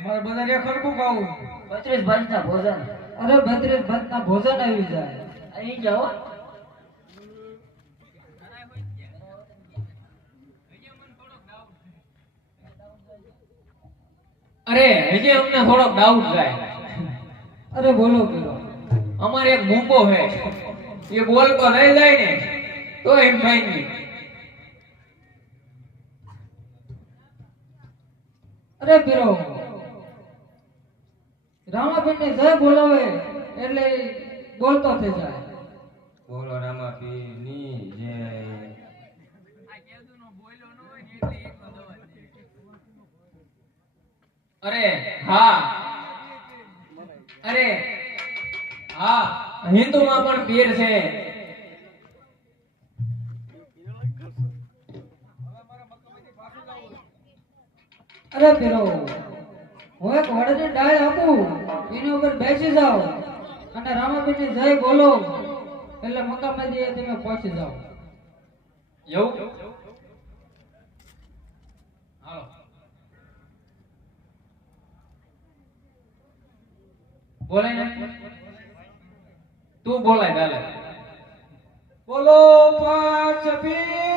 અમારે બધા રે ખરખું ખાવું 32 ભાતના ભોજન. અરે 32 ભાતના ભોજન આવી જાય. અહીં જાઓ. અરે હજી અમને થોડોક ડાઉટ થાય. અરે બોલો બોલો. અમારે એક મૂંગો છે, એ બોલતો નહીં જાય ને તો એમ ભાઈ નહીં. અરે પીરો રામાપીર ને જય બોલાવે એટલે બોલતો થઈ જાય. બોલો રામાપીર ની જય. અરે હા, અરે હા, હિન્દુમાં પણ પીર છે. અરે પીરો હું એક વડની ડાળ આપું, એની ઉપર બેસી જાઓ અને રામાપીર ની જય બોલો એટલે મકામેદી તમે પહોંચી જાઓ. એવું હાલો. બોલાય ને તું બોલાય ચાલે. બોલો પાંચ પીર